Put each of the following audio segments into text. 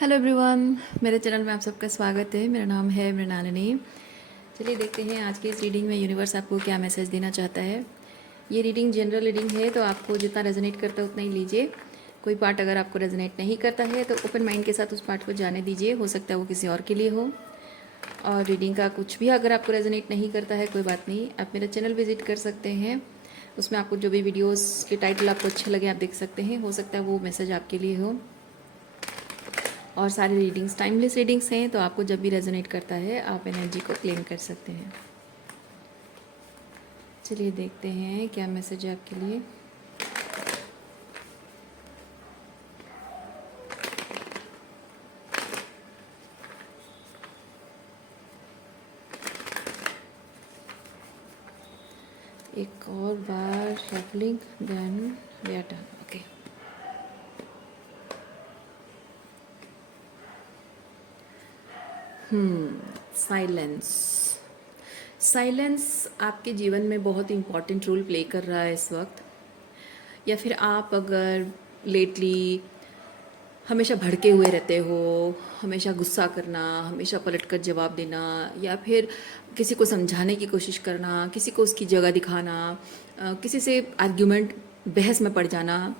Hello everyone, मेरे channel में आप सबका स्वागत है। मेरा नाम है मृणालिनी। चलिए देखते हैं आज की इस रीडिंग में यूनिवर्स आपको क्या मैसेज देना चाहता है। ये रीडिंग जनरल रीडिंग है, तो आपको जितना रेजोनेट करता है उतना ही लीजिए। कोई पार्ट अगर आपको रेजोनेट नहीं करता है तो ओपन माइंड के साथ उस पार्ट को जाने दीजिए। हो सकता है वो किसी और के लिए हो। और रीडिंग का कुछ भी अगर आपको रेजोनेट नहीं करता है, कोई बात नहीं, आप मेरा चैनल विजिट कर सकते हैं। उसमें आपको जो भी वीडियोज़ के टाइटल आपको अच्छे लगे आप देख सकते हैं। हो सकता है वो मैसेज आपके लिए हो। और सारी रीडिंग्स टाइमलेस रीडिंग्स हैं, तो आपको जब भी रेजोनेट करता है आप एनर्जी को क्लेम कर सकते हैं। चलिए देखते हैं क्या मैसेज है आपके लिए। एक और बार shuffling, then we are done. Okay, silence. Silence आपके जीवन में बहुत इंपॉर्टेंट रोल प्ले कर रहा है इस वक्त। या फिर आप अगर लेटली हमेशा भड़के हुए रहते हो, हमेशा गुस्सा करना, हमेशा पलटकर जवाब देना, या फिर किसी को समझाने की कोशिश करना, किसी को उसकी जगह दिखाना, किसी से आर्ग्यूमेंट, बहस में पड़ जाना,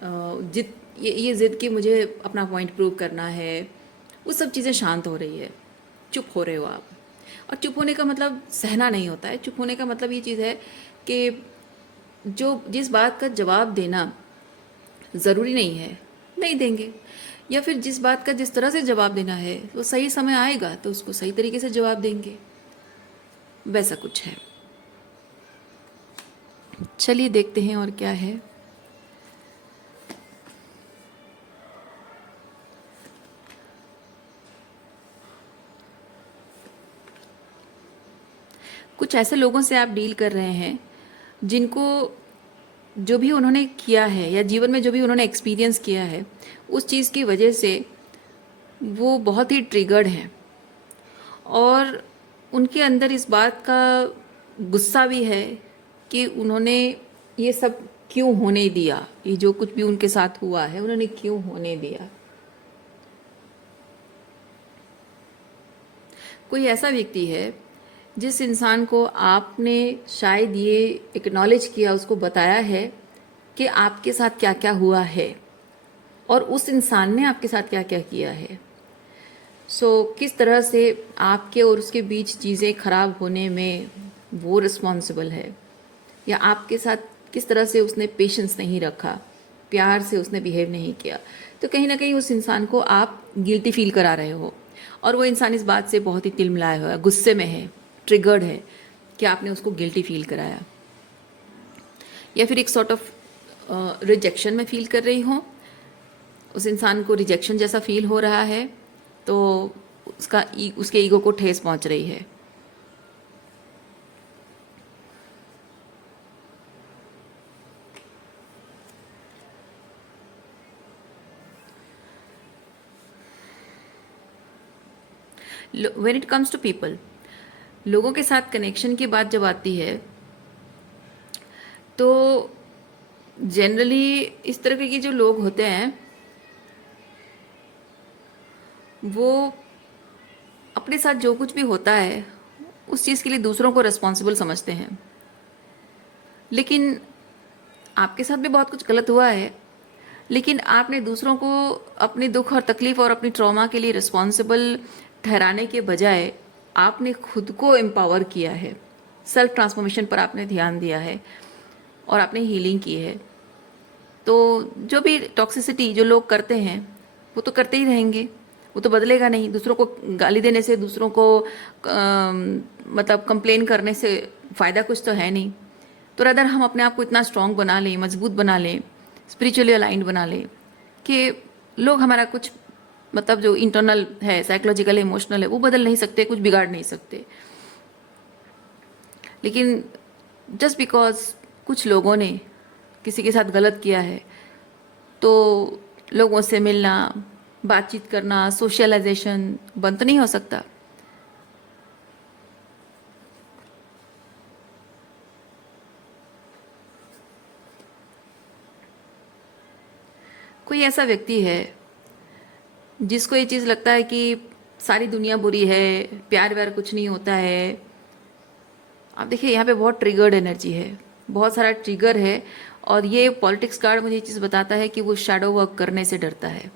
जिद ये जिद कि मुझे अपना पॉइंट प्रूव करना है, वो सब चीज़ें शांत हो रही है। चुप हो रहे हो आप। और चुप होने का मतलब सहना नहीं होता है। चुप होने का मतलब ये चीज़ है कि जो जिस बात का जवाब देना ज़रूरी नहीं है, नहीं देंगे। या फिर जिस बात का जिस तरह से जवाब देना है वो सही समय आएगा तो उसको सही तरीके से जवाब देंगे, वैसा कुछ है। चलिए देखते हैं और क्या है। कुछ ऐसे लोगों से आप डील कर रहे हैं जिनको जो भी उन्होंने किया है या जीवन में जो भी उन्होंने एक्सपीरियंस किया है, उस चीज़ की वजह से वो बहुत ही ट्रिगर्ड हैं। और उनके अंदर इस बात का गुस्सा भी है कि उन्होंने ये सब क्यों होने दिया। ये जो कुछ भी उनके साथ हुआ है उन्होंने क्यों होने दिया। कोई ऐसा व्यक्ति है जिस इंसान को आपने शायद ये एक्नॉलेज किया, उसको बताया है कि आपके साथ क्या क्या हुआ है और उस इंसान ने आपके साथ क्या क्या किया है। किस तरह से आपके और उसके बीच चीज़ें खराब होने में वो रिस्पॉन्सिबल है, या आपके साथ किस तरह से उसने पेशेंस नहीं रखा, प्यार से उसने बिहेव नहीं किया। तो कहीं ना कहीं उस इंसान को आप गिल्टी फील करा रहे हो और वो इंसान इस बात से बहुत ही तिलमिलाया हुआ है, गुस्से में है, ट्रिगर्ड है कि आपने उसको गिल्टी फील कराया। या फिर एक सॉर्ट ऑफ रिजेक्शन में फील कर रही हो, उस इंसान को रिजेक्शन जैसा फील हो रहा है, तो उसके ईगो को ठेस पहुंच रही है। When it comes to people, लोगों के साथ कनेक्शन की बात जब आती है तो जनरली इस तरह के जो लोग होते हैं वो अपने साथ जो कुछ भी होता है उस चीज़ के लिए दूसरों को रिस्पॉन्सिबल समझते हैं। लेकिन आपके साथ भी बहुत कुछ गलत हुआ है, लेकिन आपने दूसरों को अपने दुख और तकलीफ और अपनी ट्रॉमा के लिए रिस्पॉन्सिबल ठहराने के बजाय आपने खुद को एम्पावर किया है। सेल्फ ट्रांसफॉर्मेशन पर आपने ध्यान दिया है और आपने हीलिंग की है। तो जो भी टॉक्सिसिटी जो लोग करते हैं वो तो करते ही रहेंगे, वो तो बदलेगा नहीं। दूसरों को गाली देने से, दूसरों को मतलब कंप्लेन करने से फ़ायदा कुछ तो है नहीं। तो रदर हम अपने आप को इतना स्ट्रांग बना लें, मजबूत बना लें, स्पिरिचुअली अलाइंड बना लें कि लोग हमारा कुछ मतलब जो इंटरनल है, साइकोलॉजिकल इमोशनल है, वो बदल नहीं सकते, कुछ बिगाड़ नहीं सकते। लेकिन जस्ट बिकॉज कुछ लोगों ने किसी के साथ गलत किया है तो लोगों से मिलना, बातचीत करना, सोशलाइजेशन बंद तो नहीं हो सकता। कोई ऐसा व्यक्ति है जिसको ये चीज़ लगता है कि सारी दुनिया बुरी है, प्यार व्यार कुछ नहीं होता है। आप देखिए यहाँ पे बहुत ट्रिगर्ड एनर्जी है, बहुत सारा ट्रिगर है। और ये पॉलिटिक्स कार्ड मुझे ये चीज़ बताता है कि वो शैडो वर्क करने से डरता है।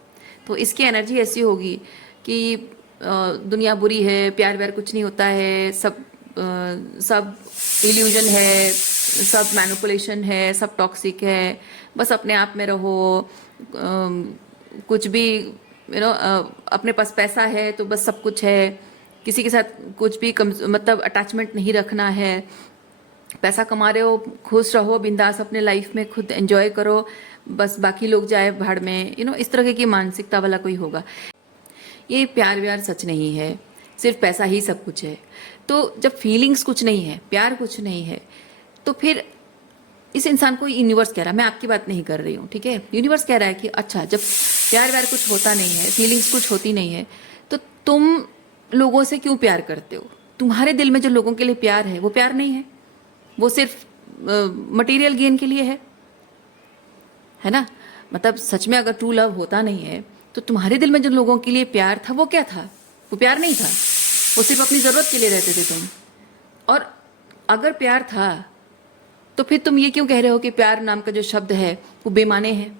तो इसकी एनर्जी ऐसी होगी कि दुनिया बुरी है, प्यार व्यार कुछ नहीं होता है, सब इल्यूजन है, सब मैनिपुलेशन है, सब टॉक्सिक है, बस अपने आप में रहो। कुछ भी अपने पास पैसा है तो बस सब कुछ है, किसी के साथ कुछ भी मतलब अटैचमेंट नहीं रखना है। पैसा कमा रहे हो, खुश रहो, बिंदास अपने लाइफ में खुद एंजॉय करो, बस बाकी लोग जाए भाड़ में। इस तरह की मानसिकता वाला कोई होगा। ये प्यार व्यार सच नहीं है, सिर्फ पैसा ही सब कुछ है। तो जब फीलिंग्स कुछ नहीं है, प्यार कुछ नहीं है, तो फिर इस इंसान को यूनिवर्स कह रहा है, मैं आपकी बात नहीं कर रही हूँ, ठीक है, यूनिवर्स कह रहा है कि अच्छा, जब प्यार व्यार कुछ होता नहीं है, फीलिंग्स कुछ होती नहीं है, तो तुम लोगों से क्यों प्यार करते हो? तुम्हारे दिल में जो लोगों के लिए प्यार है वो प्यार नहीं है, वो सिर्फ मटेरियल गेन के लिए है ना। मतलब सच में अगर ट्रू लव होता नहीं है तो तुम्हारे दिल में जो लोगों के लिए प्यार था वो क्या था? वो प्यार नहीं था, वो सिर्फ अपनी ज़रूरत के लिए रहते थे तुम। और अगर प्यार था तो फिर तुम ये क्यों कह रहे हो कि प्यार नाम का जो शब्द है वो बेमाने है?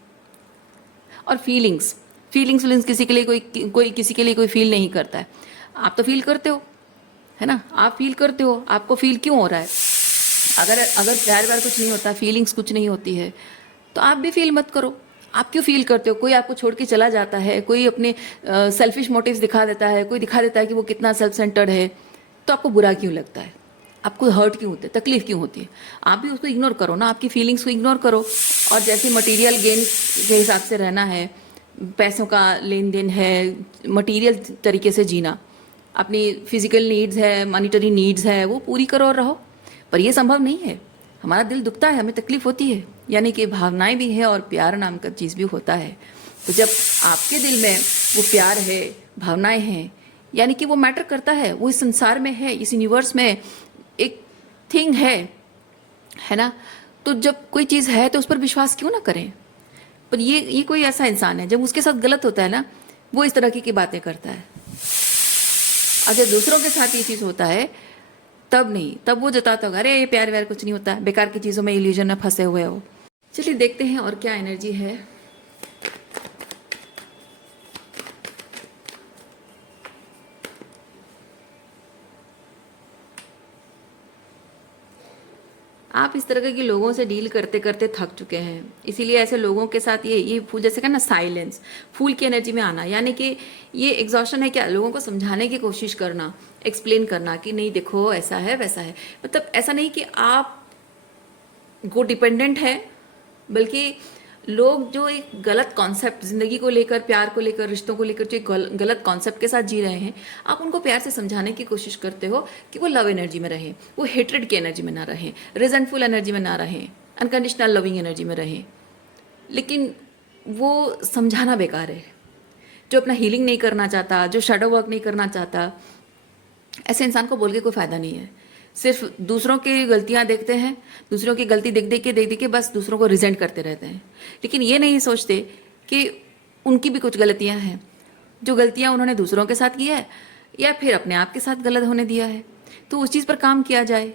और फीलिंग्स फीलिंग्स किसी के लिए कोई किसी के लिए कोई फील नहीं करता है। आप तो फील करते हो, है ना, आप फील करते हो, आपको फील क्यों हो रहा है? अगर अगर प्यार व्यार कुछ नहीं होता, फीलिंग्स कुछ नहीं होती है, तो आप भी फील मत करो। आप क्यों फील करते हो? कोई आपको छोड़ के चला जाता है, कोई अपने सेल्फिश मोटिव्स दिखा देता है, कोई दिखा देता है कि वो कितना सेल्फ सेंटर्ड है, तो आपको बुरा क्यों लगता है? आपको हर्ट क्यों होता है, तकलीफ क्यों होती है? आप भी उसको इग्नोर करो ना, आपकी फीलिंग्स को इग्नोर करो। और जैसे मटेरियल गेन के हिसाब से रहना है, पैसों का लेन देन है, मटेरियल तरीके से जीना, अपनी फिजिकल नीड्स है, मॉनिटरी नीड्स है, वो पूरी करो और रहो। पर ये संभव नहीं है। हमारा दिल दुखता है, हमें तकलीफ होती है, यानी कि भावनाएं भी है और प्यार नाम का चीज़ भी होता है। तो जब आपके दिल में वो प्यार है, भावनाएं हैं, यानी कि वो मैटर करता है, वो इस संसार में है, इस यूनिवर्स में एक थिंग है ना। तो जब कोई चीज़ है तो उस पर विश्वास क्यों ना करें? पर ये कोई ऐसा इंसान है, जब उसके साथ गलत होता है ना, वो इस तरह की बातें करता है। अगर दूसरों के साथ ये चीज़ होता है तब नहीं, तब वो जताता होगा अरे ये प्यार व्यार कुछ नहीं होता, बेकार की चीज़ों में इल्यूजन में फंसे हुए हो। चलिए देखते हैं और क्या एनर्जी है। आप इस तरह के लोगों से डील करते करते थक चुके हैं, इसीलिए ऐसे लोगों के साथ ये फूल जैसे का ना साइलेंस, फूल की एनर्जी में आना, यानी कि ये एग्जॉशन है क्या? लोगों को समझाने की कोशिश करना, एक्सप्लेन करना कि नहीं देखो ऐसा है वैसा है। मतलब ऐसा नहीं कि आप को डिपेंडेंट है, बल्कि लोग जो एक गलत कॉन्सेप्ट ज़िंदगी को लेकर, प्यार को लेकर, रिश्तों को लेकर जो एक गलत कॉन्सेप्ट के साथ जी रहे हैं, आप उनको प्यार से समझाने की कोशिश करते हो कि वो लव एनर्जी में रहें, वो हेट्रेड की एनर्जी में ना रहें, रिजेंटफुल एनर्जी में ना रहें, अनकंडीशनल लविंग एनर्जी में रहें। लेकिन वो समझाना बेकार है। जो अपना हीलिंग नहीं करना चाहता, जो शैडो वर्क नहीं करना चाहता, ऐसे इंसान को बोल के कोई फ़ायदा नहीं है। सिर्फ दूसरों की गलतियां देखते हैं, दूसरों की गलती देख के बस दूसरों को रिजेंट करते रहते हैं। लेकिन ये नहीं सोचते कि उनकी भी कुछ गलतियां हैं, जो गलतियां उन्होंने दूसरों के साथ की है या फिर अपने आप के साथ गलत होने दिया है, तो उस चीज़ पर काम किया जाए,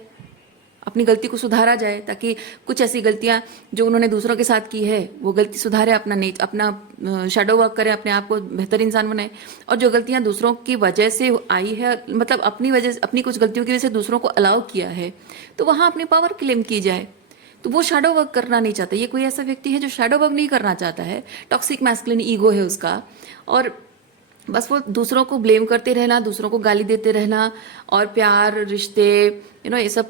अपनी गलती को सुधारा जाए, ताकि कुछ ऐसी गलतियां जो उन्होंने दूसरों के साथ की है वो गलती सुधारे, अपना शैडो वर्क करें, अपने आप को बेहतर इंसान बनाए। और जो गलतियां दूसरों की वजह से आई है, मतलब अपनी कुछ गलतियों की वजह से दूसरों को अलाउ किया है, तो वहाँ अपनी पावर क्लेम की जाए। तो वो शैडो वर्क करना नहीं चाहता। ये कोई ऐसा व्यक्ति है जो शैडो वर्क नहीं करना चाहता है, टॉक्सिक मैस्कुलिन ईगो है उसका, और बस वो दूसरों को ब्लेम करते रहना, दूसरों को गाली देते रहना, और प्यार, रिश्ते, ये सब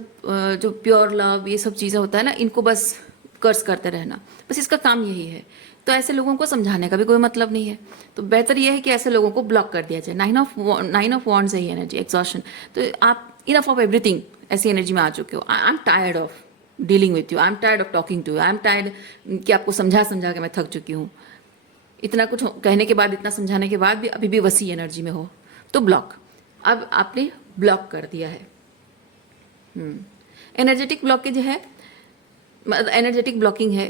जो प्योर लव, ये सब चीज़ें होता है ना, इनको बस कर्स करते रहना, बस इसका काम यही है। तो ऐसे लोगों को समझाने का भी कोई मतलब नहीं है। तो बेहतर ये है कि ऐसे लोगों को ब्लॉक कर दिया जाए। नाइन ऑफ वॉन्ड्स है ये एनर्जी, एग्जॉशन। तो आप इनफ ऑफ एवरीथिंग ऐसी एनर्जी में आ चुके हो। I am tired of dealing with you, I am tired of talking to you, I am tired कि आपको समझा के मैं थक चुकी हूँ। इतना कुछ कहने के बाद, इतना समझाने के बाद भी अभी भी वसी एनर्जी में हो, तो ब्लॉक। अब आपने ब्लॉक कर दिया है। एनर्जेटिक ब्लॉकेज है, एनर्जेटिक ब्लॉकिंग है,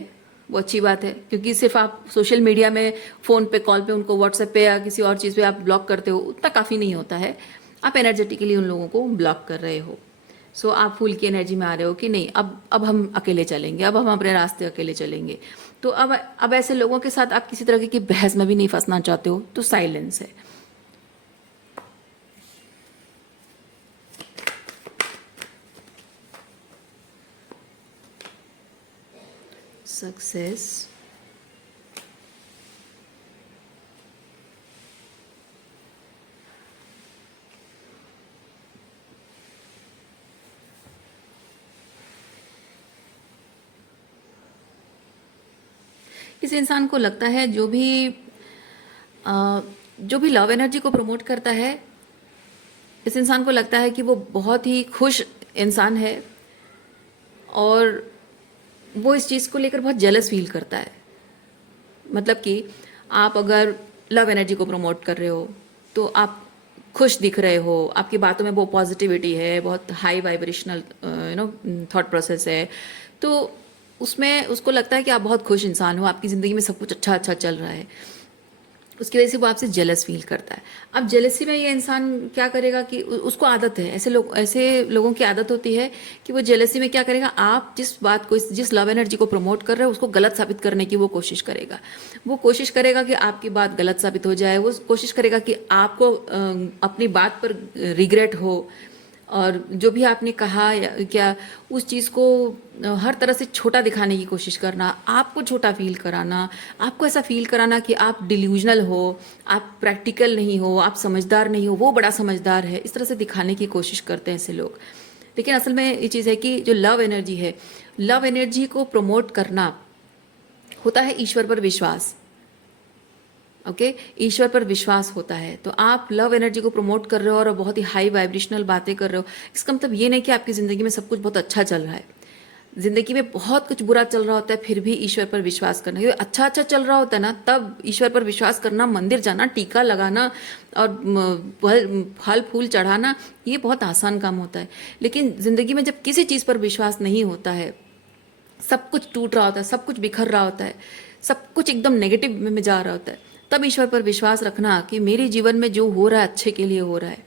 वो अच्छी बात है, क्योंकि सिर्फ आप सोशल मीडिया में फ़ोन पे, कॉल पे उनको, व्हाट्सएप पे या किसी और चीज़ पे आप ब्लॉक करते हो, उतना काफ़ी नहीं होता है। आप एनर्जेटिकली उन लोगों को ब्लॉक कर रहे हो। सो आप फूल की एनर्जी में आ रहे हो कि नहीं, अब हम अकेले चलेंगे, अब हम अपने रास्ते अकेले चलेंगे। तो अब ऐसे लोगों के साथ आप किसी तरह की बहस में भी नहीं फंसना चाहते हो, तो साइलेंस है। सक्सेस, इस इंसान को लगता है जो भी लव एनर्जी को प्रमोट करता है, इस इंसान को लगता है कि वो बहुत ही खुश इंसान है और वो इस चीज़ को लेकर बहुत जेलस फील करता है। मतलब कि आप अगर लव एनर्जी को प्रमोट कर रहे हो तो आप खुश दिख रहे हो, आपकी बातों में वो पॉजिटिविटी है, बहुत हाई वाइब्रेशनल थॉट प्रोसेस है, तो उसमें उसको लगता है कि आप बहुत खुश इंसान हो, आपकी ज़िंदगी में सब कुछ अच्छा अच्छा चल रहा है। उसकी वजह से वो आपसे जेलस फील करता है। अब जेलसी में ये इंसान क्या करेगा कि उसको आदत है, ऐसे लोगों की आदत होती है कि वो जेलसी में क्या करेगा, आप जिस लव एनर्जी को प्रमोट कर रहे हो उसको गलत साबित करने की वो कोशिश करेगा। वो कोशिश करेगा कि आपकी बात गलत साबित हो जाए, वो कोशिश करेगा कि आपको अपनी बात पर रिग्रेट हो, और जो भी आपने कहा या क्या उस चीज़ को हर तरह से छोटा दिखाने की कोशिश करना, आपको छोटा फील कराना, आपको ऐसा फील कराना कि आप डिल्यूजनल हो, आप प्रैक्टिकल नहीं हो, आप समझदार नहीं हो, वो बड़ा समझदार है, इस तरह से दिखाने की कोशिश करते हैं ऐसे लोग। लेकिन असल में ये चीज़ है कि जो लव एनर्जी है, लव एनर्जी को प्रमोट करना होता है ईश्वर पर विश्वास। ओके, ईश्वर पर विश्वास होता है। तो आप लव एनर्जी को प्रमोट कर रहे हो और बहुत ही हाई वाइब्रेशनल बातें कर रहे हो, इसका मतलब ये नहीं कि आपकी ज़िंदगी में सब कुछ बहुत अच्छा चल रहा है। ज़िंदगी में बहुत कुछ बुरा चल रहा होता है, फिर भी ईश्वर पर विश्वास करना, क्योंकि अच्छा अच्छा चल रहा होता है ना, तब ईश्वर पर विश्वास करना, मंदिर जाना, टीका लगाना और फल फूल चढ़ाना, ये बहुत आसान काम होता है। लेकिन ज़िंदगी में जब किसी चीज़ पर विश्वास नहीं होता है, सब कुछ टूट रहा होता है, सब कुछ बिखर रहा होता है, सब कुछ एकदम नेगेटिव में जा रहा होता है, तब ईश्वर पर विश्वास रखना कि मेरे जीवन में जो हो रहा है अच्छे के लिए हो रहा है,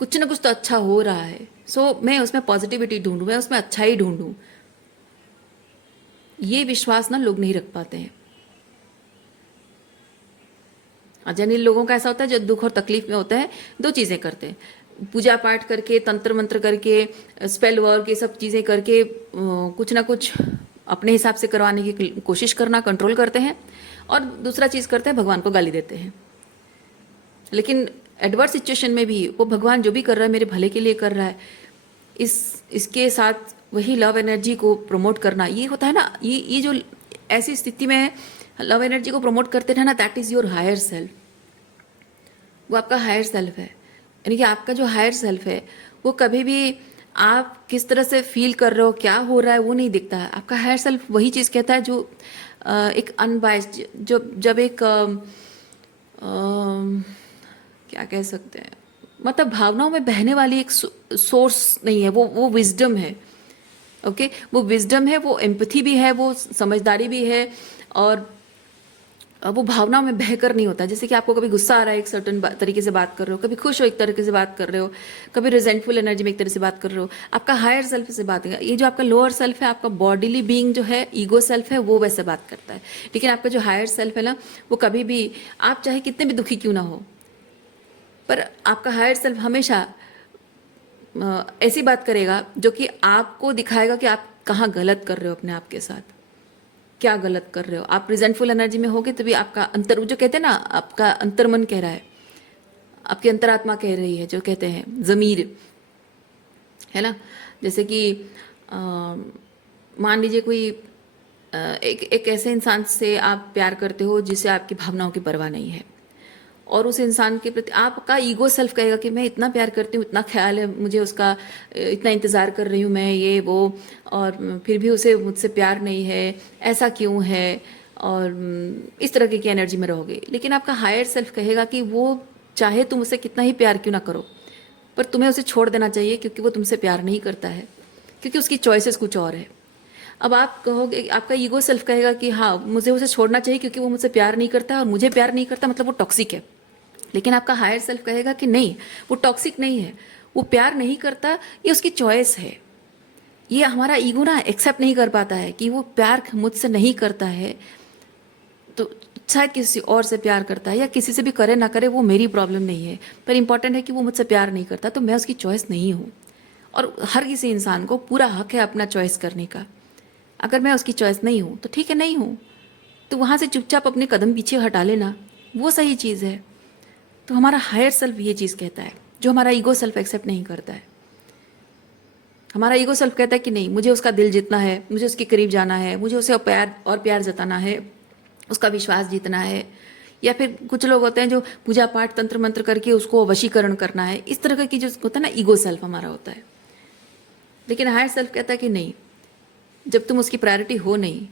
कुछ ना कुछ तो अच्छा हो रहा है। सो मैं उसमें पॉजिटिविटी ढूंढूं, मैं उसमें अच्छा ही ढूंढूं। ये विश्वास ना लोग नहीं रख पाते हैं। अजानिल लोगों का ऐसा होता है, जो दुख और तकलीफ में होता है, दो चीज़ें करते हैं, पूजा पाठ करके, तंत्र मंत्र करके, स्पेल वर्क, ये सब चीज़ें करके कुछ ना कुछ अपने हिसाब से करवाने की कोशिश करना, कंट्रोल करते हैं, और दूसरा चीज़ करते हैं, भगवान को गाली देते हैं। लेकिन एडवर्स सिचुएशन में भी वो भगवान जो भी कर रहा है मेरे भले के लिए कर रहा है, इसके साथ वही लव एनर्जी को प्रमोट करना, ये होता है ना, ये जो ऐसी स्थिति में लव एनर्जी को प्रमोट करते हैं ना, that is your higher self. वो आपका हायर सेल्फ है। यानी कि आपका जो हायर सेल्फ है वो कभी भी आप किस तरह से फील कर रहे हो, क्या हो रहा है, वो नहीं दिखता है। आपका हायर सेल्फ वही चीज़ कहता है जो एक अनबाइस्ड, जो जब एक क्या कह सकते हैं, मतलब भावनाओं में बहने वाली एक सोर्स नहीं है, वो विजडम है। ओके, वो विजडम है, वो एम्पथी भी है, वो समझदारी भी है, और वो भावनाओं में बहकर नहीं होता। जैसे कि आपको कभी गुस्सा आ रहा है, एक सर्टन तरीके से बात कर रहे हो, कभी खुश हो एक तरीके से बात कर रहे हो, कभी रिजेंटफुल एनर्जी में एक तरह से बात कर रहे हो, आपका हायर सेल्फ से बात है। ये जो आपका लोअर सेल्फ है, आपका बॉडीली बीइंग जो है, ईगो सेल्फ है, वो वैसे बात करता है। लेकिन आपका जो हायर सेल्फ है ना, वो कभी भी, आप चाहे कितने भी दुखी क्यों ना हो, पर आपका हायर सेल्फ हमेशा ऐसी बात करेगा जो कि आपको दिखाएगा कि आप कहाँ गलत कर रहे हो, अपने आप के साथ क्या गलत कर रहे हो। आप रिजेंटफुल एनर्जी में होगे तभी आपका अंतर, जो कहते हैं ना, आपका अंतर्मन कह रहा है, आपकी अंतरात्मा कह रही है, जो कहते हैं ज़मीर, है ना। जैसे कि मान लीजिए कोई एक ऐसे इंसान से आप प्यार करते हो जिसे आपकी भावनाओं की परवाह नहीं है, और उस इंसान के प्रति आपका ईगो सेल्फ कहेगा कि मैं इतना प्यार करती हूँ, इतना ख्याल है मुझे उसका, इतना इंतज़ार कर रही हूँ मैं, ये वो, और फिर भी उसे मुझसे प्यार नहीं है, ऐसा क्यों है, और इस तरह की एनर्जी में रहोगे। लेकिन आपका हायर सेल्फ कहेगा कि वो चाहे तुम उसे कितना ही प्यार क्यों ना करो, पर तुम्हें उसे छोड़ देना चाहिए, क्योंकि वो तुमसे प्यार नहीं करता है, क्योंकि उसकी चॉइसेस कुछ और है। अब आप कहोगे, आपका ईगो सेल्फ कहेगा कि हाँ मुझे उसे छोड़ना चाहिए क्योंकि वो मुझसे प्यार नहीं करता है और मुझे प्यार नहीं करता मतलब वो टॉक्सिक है। लेकिन आपका हायर सेल्फ कहेगा कि नहीं, वो टॉक्सिक नहीं है, वो प्यार नहीं करता, ये उसकी चॉइस है। ये हमारा ईगो ना एक्सेप्ट नहीं कर पाता है कि वो प्यार मुझसे नहीं करता है, तो शायद किसी और से प्यार करता है, या किसी से भी करे ना करे वो मेरी प्रॉब्लम नहीं है, पर इंपॉर्टेंट है कि वो मुझसे प्यार नहीं करता तो मैं उसकी चॉइस नहीं हूँ। और हर किसी इंसान को पूरा हक है अपना चॉइस करने का। अगर मैं उसकी चॉइस नहीं हूँ तो ठीक है, नहीं हूँ, तो वहाँ से चुपचाप अपने कदम पीछे हटा लेना, वो सही चीज़ है। तो हमारा हायर सेल्फ ये चीज़ कहता है, जो हमारा ईगो सेल्फ एक्सेप्ट नहीं करता है। हमारा ईगो सेल्फ कहता है कि नहीं, मुझे उसका दिल जीतना है, मुझे उसके करीब जाना है, मुझे उसे प्यार जताना है, उसका विश्वास जीतना है। या फिर कुछ लोग होते हैं जो पूजा पाठ तंत्र मंत्र करके उसको वशीकरण करना है, इस तरह की जो होता है ना, ईगो सेल्फ हमारा होता है। लेकिन हायर सेल्फ कहता है कि नहीं, जब तुम उसकी प्रायोरिटी हो नहीं,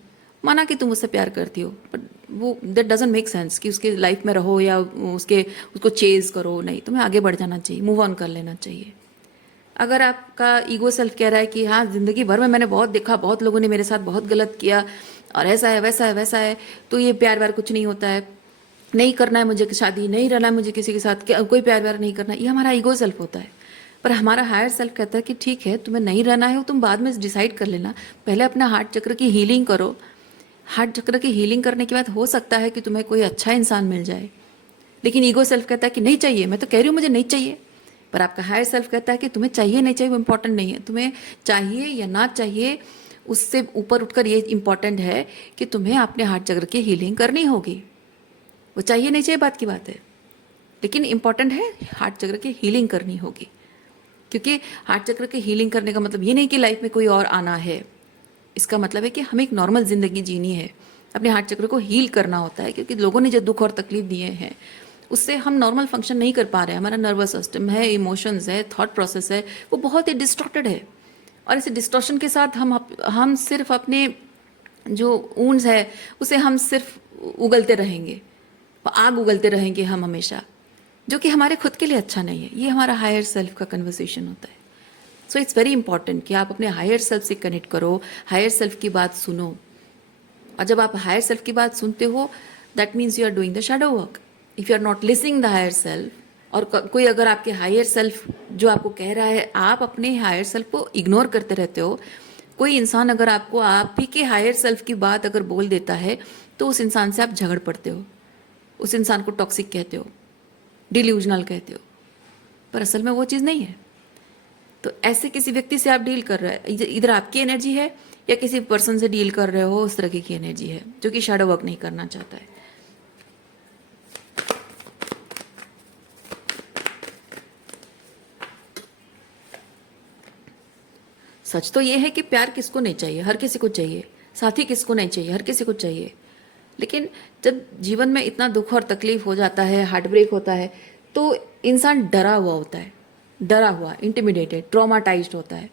माना कि तुम उससे प्यार करती हो, बट वो दैट डजंट मेक सेंस कि उसके लाइफ में रहो या उसको चेज करो, नहीं, तुम्हें आगे बढ़ जाना चाहिए, मूव ऑन कर लेना चाहिए। अगर आपका ईगो सेल्फ कह रहा है कि हाँ ज़िंदगी भर में मैंने बहुत देखा, बहुत लोगों ने मेरे साथ बहुत गलत किया और ऐसा है वैसा है वैसा है, तो ये प्यार व्यार कुछ नहीं होता है, नहीं करना है मुझे शादी, नहीं रहना है मुझे किसी के साथ, कोई प्यार व्यार नहीं करना, ये हमारा ईगो सेल्फ होता है। पर हमारा हायर सेल्फ कहता है कि ठीक है, तुम्हें नहीं रहना है, तुम बाद में डिसाइड कर लेना, पहले अपना हार्ट चक्र की हीलिंग करो। हार्ट चक्र की हीलिंग करने के बाद हो सकता है कि तुम्हें कोई अच्छा इंसान मिल जाए। लेकिन ईगो सेल्फ कहता है कि नहीं चाहिए, मैं तो कह रही हूँ मुझे नहीं चाहिए। पर आपका हायर सेल्फ कहता है कि तुम्हें चाहिए नहीं चाहिए वो इंपॉर्टेंट नहीं है, तुम्हें चाहिए या ना चाहिए उससे ऊपर उठकर ये इंपॉर्टेंट है कि तुम्हें अपने हार्ट चक्र की हीलिंग करनी होगी। वो चाहिए नहीं चाहिए बात की बात है, लेकिन इंपॉर्टेंट है हार्ट चक्र की हीलिंग करनी होगी। क्योंकि हार्ट चक्र की हीलिंग करने का मतलब ये नहीं कि लाइफ में कोई और आना है, इसका मतलब है कि हमें एक नॉर्मल ज़िंदगी जीनी है, अपने हार्ट चक्र को हील करना होता है। क्योंकि लोगों ने जो दुख और तकलीफ दिए हैं उससे हम नॉर्मल फंक्शन नहीं कर पा रहे हैं, हमारा नर्वस सिस्टम है, इमोशंस है, थॉट प्रोसेस है, वो बहुत ही डिस्टॉर्टेड है। और इस डिस्टॉर्शन के साथ हम सिर्फ अपने जो ऊंड्स है उसे हम सिर्फ उगलते रहेंगे, आग उगलते रहेंगे हम हमेशा, जो कि हमारे खुद के लिए अच्छा नहीं है। ये हमारा हायर सेल्फ का कन्वर्सेशन होता है। सो इट्स वेरी इंपॉर्टेंट कि आप अपने हायर सेल्फ से कनेक्ट करो, हायर सेल्फ की बात सुनो। और जब आप हायर सेल्फ की बात सुनते हो, that means you are doing the shadow work. If you are not listening the higher self, और कोई अगर आपके हायर सेल्फ जो आपको कह रहा है, आप अपने हायर सेल्फ को इग्नोर करते रहते हो, कोई इंसान अगर आपको आप ही के हायर सेल्फ की बात अगर बोल देता है, तो उस इंसान से आप झगड़ पड़ते हो, उस इंसान को टॉक्सिक कहते हो, डिल्यूजनल कहते हो, पर असल में वो चीज़ नहीं है। तो ऐसे किसी व्यक्ति से आप डील कर रहे हैं, इधर आपकी एनर्जी है या किसी पर्सन से डील कर रहे हो उस तरह की एनर्जी है जो कि शैडो वर्क नहीं करना चाहता है। सच तो ये है कि प्यार किसको नहीं चाहिए, हर किसी को चाहिए। साथी किसको नहीं चाहिए, हर किसी को चाहिए। लेकिन जब जीवन में इतना दुख और तकलीफ हो जाता है, हार्ट ब्रेक होता है, तो इंसान डरा हुआ होता है, डरा हुआ, इंटिमिडेटेड, ट्रॉमाटाइज्ड होता है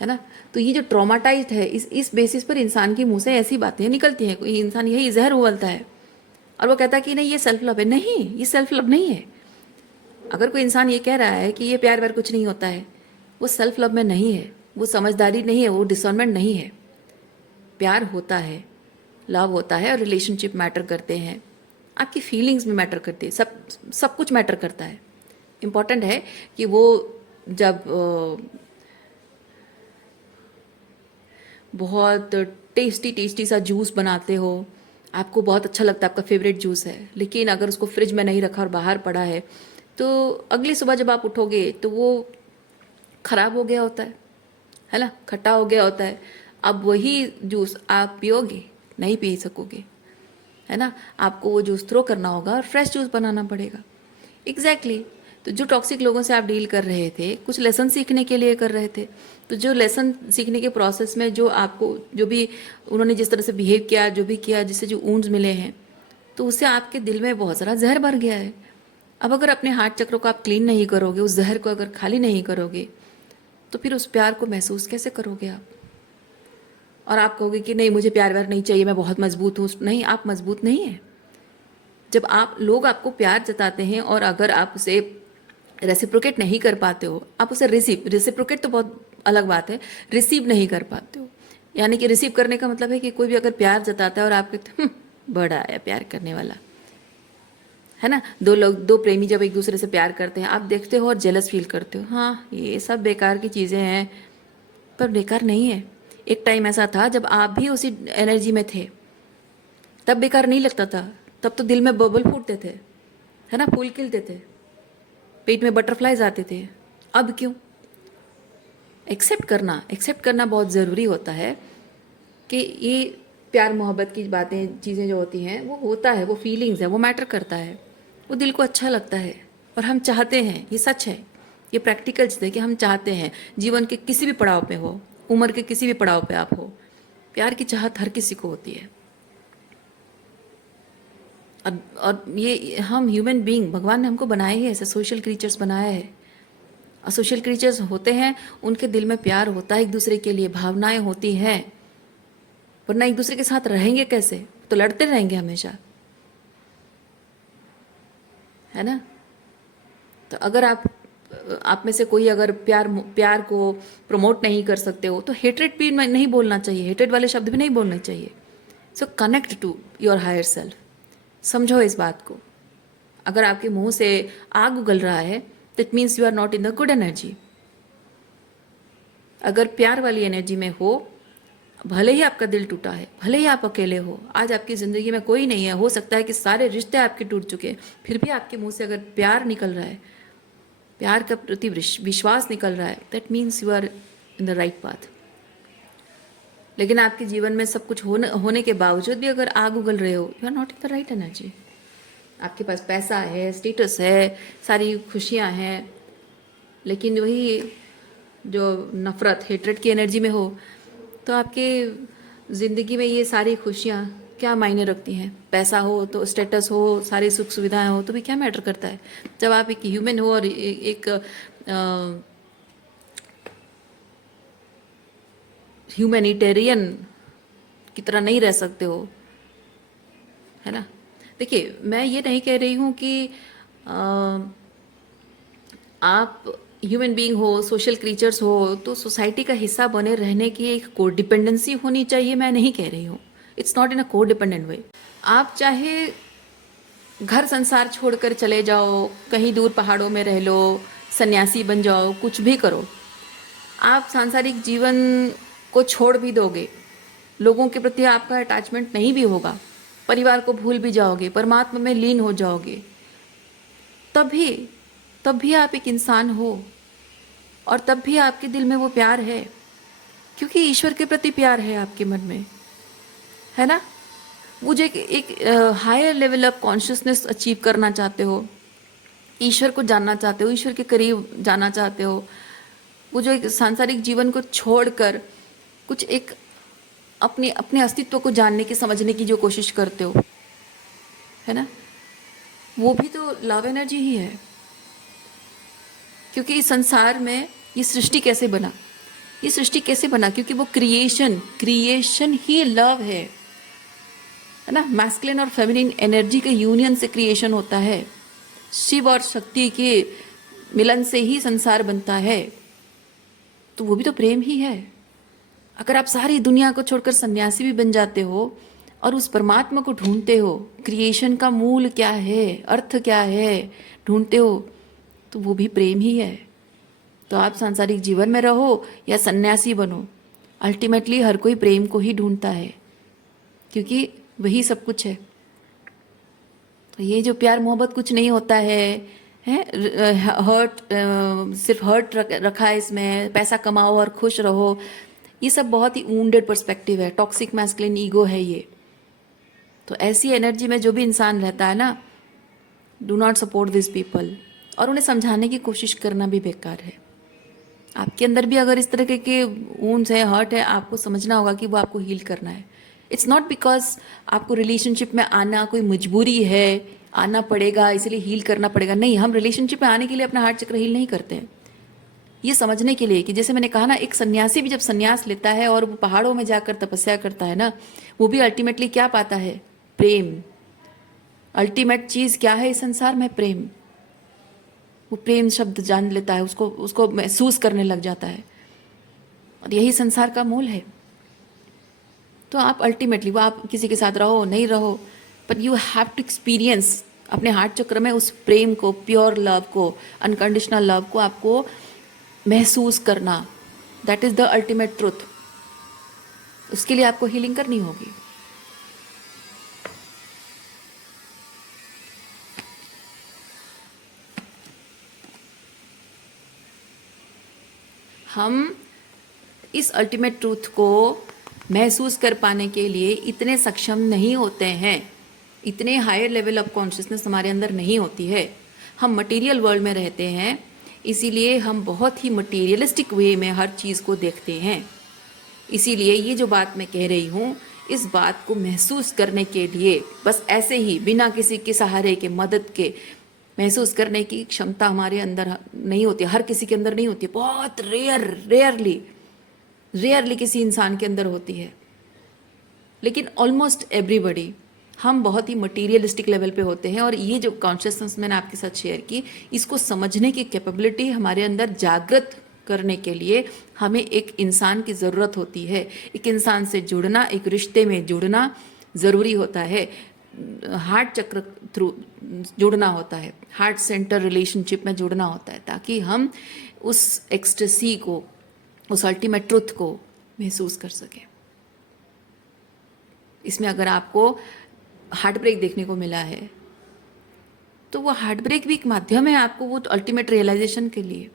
ना। तो ये जो ट्रॉमाटाइज्ड है, इस बेसिस पर इंसान के मुंह से ऐसी बातें निकलती हैं। कोई इंसान यही जहर उगलता है और वो कहता है कि नहीं ये सेल्फ लव है। नहीं, ये सेल्फ लव नहीं है। अगर कोई इंसान ये कह रहा है कि ये प्यार व्यार कुछ नहीं होता है, वो सेल्फ लव में नहीं है, वो समझदारी नहीं है, वो डिसर्नमेंट नहीं है। प्यार होता है, लव होता है, और रिलेशनशिप मैटर करते हैं, आपकी फीलिंग्स में मैटर करती है, सब कुछ मैटर करता है। इम्पॉर्टेंट है कि वो जब बहुत टेस्टी टेस्टी सा जूस बनाते हो, आपको बहुत अच्छा लगता है, आपका फेवरेट जूस है, लेकिन अगर उसको फ्रिज में नहीं रखा और बाहर पड़ा है, तो अगली सुबह जब आप उठोगे तो वो ख़राब हो गया होता है ना, खट्टा हो गया होता है। अब वही जूस आप पियोगे, नहीं पी सकोगे, है ना। आपको वो जूस थ्रो करना होगा और फ्रेश जूस बनाना पड़ेगा। एग्जैक्टली तो जो टॉक्सिक लोगों से आप डील कर रहे थे, कुछ लेसन सीखने के लिए कर रहे थे, तो जो लेसन सीखने के प्रोसेस में जो आपको जो भी उन्होंने जिस तरह से बिहेव किया, जो भी किया, जिससे जो वुंड्स मिले हैं, तो उससे आपके दिल में बहुत सारा जहर भर गया है। अब अगर अपने हार्ट चक्रों को आप क्लीन नहीं करोगे, उस जहर को अगर खाली नहीं करोगे, तो फिर उस प्यार को महसूस कैसे करोगे आप। और आप कहोगे कि नहीं मुझे प्यार व्यार नहीं चाहिए, मैं बहुत मजबूत हूँ। नहीं, आप मजबूत नहीं है। जब लोग आपको प्यार जताते हैं और अगर आप उसे रेसिप्रोकेट नहीं कर पाते हो, आप उसे रेसिप्रोकेट तो बहुत अलग बात है, रिसीव नहीं कर पाते हो, यानी कि रिसीव करने का मतलब है कि कोई भी अगर प्यार जताता है और आप कहते हैं, बड़ा आया प्यार करने वाला, है ना। दो लोग, दो प्रेमी जब एक दूसरे से प्यार करते हैं, आप देखते हो और जेलस फील करते हो, हाँ ये सब बेकार की चीज़ें हैं, पर बेकार नहीं है। एक टाइम ऐसा था जब आप भी उसी एनर्जी में थे, तब बेकार नहीं लगता था, तब तो दिल में बबल फूटते थे, है ना, फूल खिलते थे, पेट में बटरफ्लाइज आते थे। अब क्यों? एक्सेप्ट करना बहुत ज़रूरी होता है कि ये प्यार मोहब्बत की बातें, चीज़ें जो होती हैं वो होता है, वो फीलिंग्स है, वो मैटर करता है, वो दिल को अच्छा लगता है और हम चाहते हैं, ये सच है, ये प्रैक्टिकल चीज़ है कि हम चाहते हैं जीवन के किसी भी पड़ाव पे हो, उम्र के किसी भी पड़ाव पे आप हो, प्यार की चाहत हर किसी को होती है। और ये हम ह्यूमन बीइंग, भगवान ने हमको बनाया ही ऐसे, सोशल क्रीचर्स बनाया है। और सोशल क्रीचर्स होते हैं, उनके दिल में प्यार होता है एक दूसरे के लिए, भावनाएं होती हैं, वरना एक दूसरे के साथ रहेंगे कैसे? तो लड़ते रहेंगे हमेशा, है ना। तो अगर आप में से कोई अगर प्यार को प्रमोट नहीं कर सकते हो तो हेट्रेड भी नहीं बोलना चाहिए, हेट्रेड वाले शब्द भी नहीं बोलने चाहिए। So connect to your higher self, समझो इस बात को। अगर आपके मुंह से आग उगल रहा है, that means you are not in the good energy. अगर प्यार वाली एनर्जी में हो, भले ही आपका दिल टूटा है, भले ही आप अकेले हो, आज आपकी ज़िंदगी में कोई नहीं है, हो सकता है कि सारे रिश्ते आपके टूट चुके हैं, फिर भी आपके मुंह से अगर प्यार निकल रहा है, प्यार का प्रति विश्वास निकल रहा है, that means you are in the right path. लेकिन आपके जीवन में सब कुछ होने के बावजूद भी अगर आग उगल रहे हो, you are not in the right energy. आपके पास पैसा है, स्टेटस है, सारी खुशियाँ हैं, लेकिन वही जो नफ़रत, हेट्रेड की एनर्जी में हो, तो आपके ज़िंदगी में ये सारी खुशियाँ क्या मायने रखती हैं? पैसा हो तो, स्टेटस हो, सारी सुख सुविधाएं हो तो भी क्या मैटर करता है, जब आप एक ह्यूमन हो और एक ह्यूमैनिटेरियन की तरह नहीं रह सकते हो, है ना। देखिए, मैं ये नहीं कह रही हूँ कि आप ह्यूमन बीइंग हो, सोशल क्रीचर्स हो, तो सोसाइटी का हिस्सा बने रहने की एक कोड डिपेंडेंसी होनी चाहिए, मैं नहीं कह रही हूँ। It's not in a code dependent way. आप चाहे घर संसार छोड़कर चले जाओ, कहीं दूर पहाड़ों में रह लो, सन्यासी बन जाओ, कुछ भी करो, आप सांसारिक जीवन को छोड़ भी दोगे, लोगों के प्रति आपका अटैचमेंट नहीं भी होगा, परिवार को भूल भी जाओगे, परमात्मा में लीन हो जाओगे, तब भी आप एक इंसान हो, और तब भी आपके दिल में वो प्यार है, क्योंकि ईश्वर के प्रति प्यार है आपके मन में, है ना। मुझे एक higher level of consciousness achieve करना चाहते हो, ईश्वर को जानना चाहते हो, ईश्वर के करीब जाना चाहते हो, वो जो एक सांसारिक जीवन को छोड़कर कुछ एक अपने अपने अस्तित्व को जानने की, समझने की जो कोशिश करते हो, है ना, वो भी तो लव एनर्जी ही है। क्योंकि इस संसार में ये सृष्टि कैसे बना, ये सृष्टि कैसे बना? क्योंकि वो क्रिएशन ही लव है ना। मैस्कुलिन और फेमिनिन एनर्जी के यूनियन से क्रिएशन होता है, शिव और शक्ति के मिलन से ही संसार बनता है, तो वो भी तो प्रेम ही है। अगर आप सारी दुनिया को छोड़कर सन्यासी भी बन जाते हो और उस परमात्मा को ढूंढते हो, क्रिएशन का मूल क्या है, अर्थ क्या है, ढूंढते हो, तो वो भी प्रेम ही है। तो आप सांसारिक जीवन में रहो या सन्यासी बनो, अल्टीमेटली हर कोई प्रेम को ही ढूंढता है, क्योंकि वही सब कुछ है। तो ये जो प्यार मोहब्बत कुछ नहीं होता है हर्ट, सिर्फ हर्ट रखा है इसमें, पैसा कमाओ और खुश रहो, ये सब बहुत ही वुंडेड पर्सपेक्टिव है, टॉक्सिक मैस्कुलिन ईगो है ये। तो ऐसी एनर्जी में जो भी इंसान रहता है ना, do not support this people, और उन्हें समझाने की कोशिश करना भी बेकार है। आपके अंदर भी अगर इस तरह के वुंड्स है, हर्ट है, आपको समझना होगा कि वो आपको हील करना है। इट्स नॉट बिकॉज आपको रिलेशनशिप में आना कोई मजबूरी है, आना पड़ेगा इसलिए हील करना पड़ेगा, नहीं। हम रिलेशनशिप में आने के लिए अपना हार्ट चक्र हील नहीं करते हैं। ये समझने के लिए कि जैसे मैंने कहा ना, एक सन्यासी भी जब सन्यास लेता है और वो पहाड़ों में जाकर तपस्या करता है ना, वो भी अल्टीमेटली क्या पाता है? प्रेम। अल्टीमेट चीज़ क्या है इस संसार में? प्रेम। वो प्रेम शब्द जान लेता है, उसको महसूस करने लग जाता है, और यही संसार का मूल है। तो आप अल्टीमेटली वो आप किसी के साथ रहो नहीं रहो, but you have to experience अपने हार्ट चक्र में उस प्रेम को, प्योर लव को, अनकंडीशनल लव को आपको महसूस करना। That is the ultimate truth. उसके लिए आपको हीलिंग करनी होगी। हम इस अल्टीमेट ट्रूथ को महसूस कर पाने के लिए इतने सक्षम नहीं होते हैं, इतने हायर लेवल ऑफ कॉन्शियसनेस हमारे अंदर नहीं होती है। हम मटेरियल वर्ल्ड में रहते हैं, इसीलिए हम बहुत ही मटेरियलिस्टिक वे में हर चीज़ को देखते हैं। इसीलिए ये जो बात मैं कह रही हूँ, इस बात को महसूस करने के लिए बस ऐसे ही बिना किसी के सहारे के, मदद के महसूस करने की क्षमता हमारे अंदर नहीं होती, हर किसी के अंदर नहीं होती, बहुत रेयरली किसी इंसान के अंदर होती है। लेकिन ऑलमोस्ट एवरीबडी, हम बहुत ही मटीरियलिस्टिक लेवल पे होते हैं। और ये जो कॉन्शियसनेस मैंने आपके साथ शेयर की, इसको समझने की कैपेबिलिटी हमारे अंदर जागृत करने के लिए हमें एक इंसान की ज़रूरत होती है। एक इंसान से जुड़ना, एक रिश्ते में जुड़ना ज़रूरी होता है, हार्ट चक्र थ्रू जुड़ना होता है, हार्ट सेंटर रिलेशनशिप में जुड़ना होता है, ताकि हम उस एक्सटेसी को, उस अल्टीमेट ट्रुथ को महसूस कर सकें। इसमें अगर आपको हार्ट ब्रेक देखने को मिला है, तो वो हार्ट ब्रेक भी एक माध्यम है आपको वो अल्टीमेट रियलाइजेशन के लिए।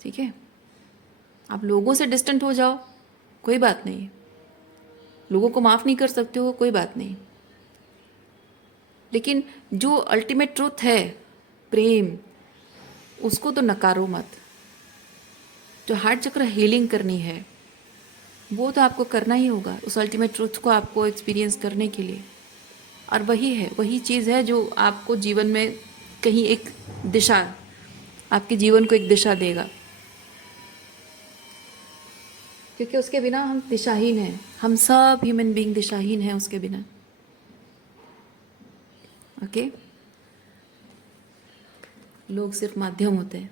ठीक है, आप लोगों से डिस्टेंट हो जाओ, कोई बात नहीं, लोगों को माफ़ नहीं कर सकते हो, कोई बात नहीं, लेकिन जो अल्टीमेट ट्रुथ है प्रेम, उसको तो नकारो मत। जो हार्ट चक्र हीलिंग करनी है वो तो आपको करना ही होगा, उस अल्टीमेट ट्रुथ को आपको एक्सपीरियंस करने के लिए। और वही चीज़ है जो आपको जीवन में कहीं एक दिशा, आपके जीवन को एक दिशा देगा, क्योंकि उसके बिना हम दिशाहीन हैं। हम सब ह्यूमन बीइंग दिशाहीन हैं उसके बिना। ओके, लोग सिर्फ माध्यम होते हैं,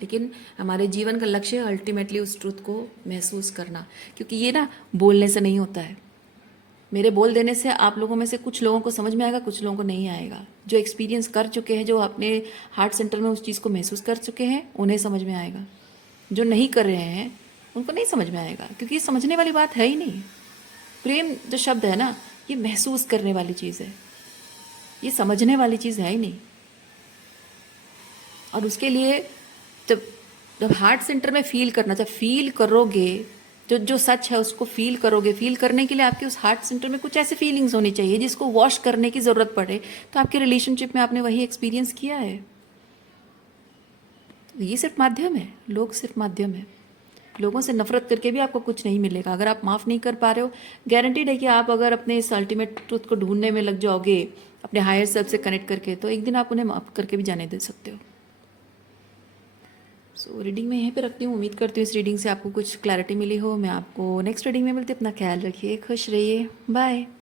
लेकिन हमारे जीवन का लक्ष्य है अल्टीमेटली उस ट्रुथ को महसूस करना। क्योंकि ये ना बोलने से नहीं होता है, मेरे बोल देने से आप लोगों में से कुछ लोगों को समझ में आएगा, कुछ लोगों को नहीं आएगा। जो एक्सपीरियंस कर चुके हैं, जो अपने हार्ट सेंटर में उस चीज़ को महसूस कर चुके हैं, उन्हें समझ में आएगा। जो नहीं कर रहे हैं उनको नहीं समझ में आएगा, क्योंकि ये समझने वाली बात है ही नहीं। प्रेम जो शब्द है ना, ये महसूस करने वाली चीज़ है, ये समझने वाली चीज़ है ही नहीं। और उसके लिए जब हार्ट सेंटर में फील करना, जब फील करोगे, जो सच है उसको फील करोगे, फील करने के लिए आपके उस हार्ट सेंटर में कुछ ऐसे फीलिंग्स होनी चाहिए जिसको वॉश करने की ज़रूरत पड़े। तो आपके रिलेशनशिप में आपने वही एक्सपीरियंस किया है। ये सिर्फ माध्यम है, लोग सिर्फ माध्यम है। लोगों से नफरत करके भी आपको कुछ नहीं मिलेगा। अगर आप माफ़ नहीं कर पा रहे हो, गारंटीड है कि आप अगर अपने इस अल्टीमेट ट्रूथ को ढूंढने में लग जाओगे अपने हायर सेल्फ से कनेक्ट करके, तो एक दिन आप उन्हें माफ़ करके भी जाने दे सकते हो। सो रीडिंग में यहीं पे रखती हूँ। उम्मीद करती हूँ इस रीडिंग से आपको कुछ क्लैरिटी मिली हो। मैं आपको नेक्स्ट रीडिंग में मिलती हूँ। अपना ख्याल रखिए, खुश रहिए, बाय।